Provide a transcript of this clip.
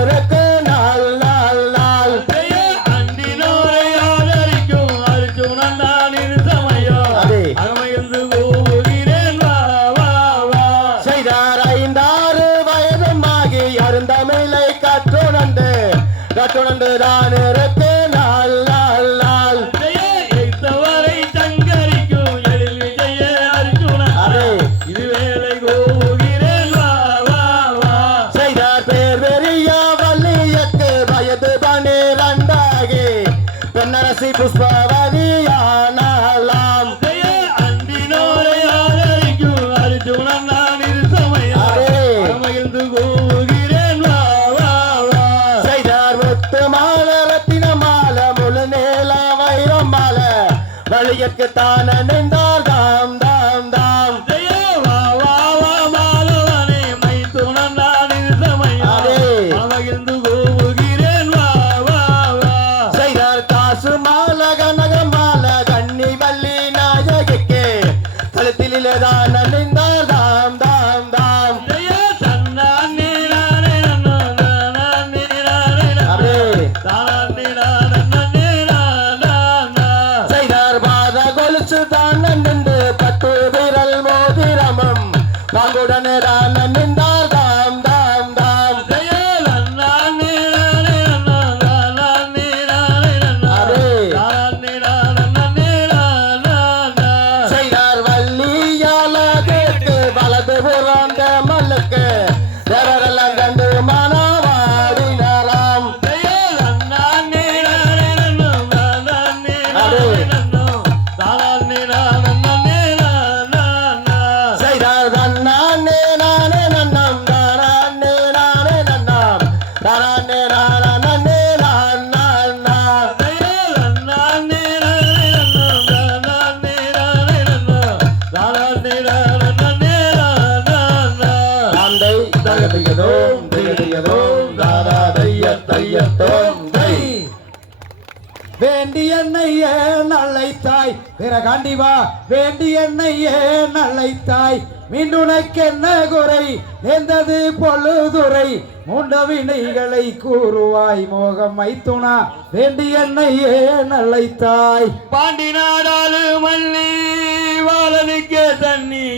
இருக்கு நாள் நாள் நாள் அண்டினோரை ஆதரிக்கும் அர்ஜுனன் நான் இருசமையோ அகமைந்து கூறுகிறேன் வா வா வா செய்தார் 5-6 வயதுமாகி அருந்தமிழை கற்றுணர்ந்து தான் இருக்கு நாள் நாள் நாள் எத்தவரை சங்கரிக்கும் எழில் விஜய அர்ஜுனன் இது வேலை கூறுகிறேன் வா வா வா செய்தார் பேர் பெரிய வள்ளியக்கு வயது 12 பெண்ணரசி புஷ்பவதியானாலாம் அண்டினோரை ஆதரிக்கும் அர்ஜுனன் நான் இருசமையோ அகமைந்து கூறுகிறேன் வா வா வா செய்தார் முத்து மாலை ரத்தின மாலை முழு நீல வைரம் மாலை வழியற்கு தான் நின்றார் தாம் தாம் தாம் வா வா வா மாலவனே மைத்துனன் நான் இருசமையோ அகமைந்து கூறுகிறேன் வா வா வா செய்தார் காசு மாலை கனக மாலை கண்ணி வள்ளி நாயகிக்கு கழுத்திலே தான் நின்றார் தாம் தாம் தாம் செய்தார் பாத கொலுசு தான் நின்று 10 விரல் மோதிரமும் வாங்குடனே தான் நின்றார் தாம் தாம் தாம் செய்தார் வள்ளியாலதற்கு வலது புறாந்த மல்லுக்கு தேவரெல்லாம் கண்டு மனவாடினாராம் செய்தார் தன்னானே நானே நன்னம் தானே நானே நன்னம் தானே நானே நான் நான் நான் தந்தை தகதியதோம் திகதியதோம் தாதா தைய தையத்தோம் தை வேண்டி என்னையே நல்லைத்தாய் பிறகாண்டி வா வேண்டி என்னையே நல்லைத்தாய் மீண்டுனக்கென்ன குறை நேர்ந்தது பொழுதுரை மூண்ட வினைகளை கூறுவாய் மோகம் மைத்துனா வேண்டி என்னையே நல்லைத்தாய் பாண்டி நாடாளு மல்லி வாழனுக்கு தண்ணி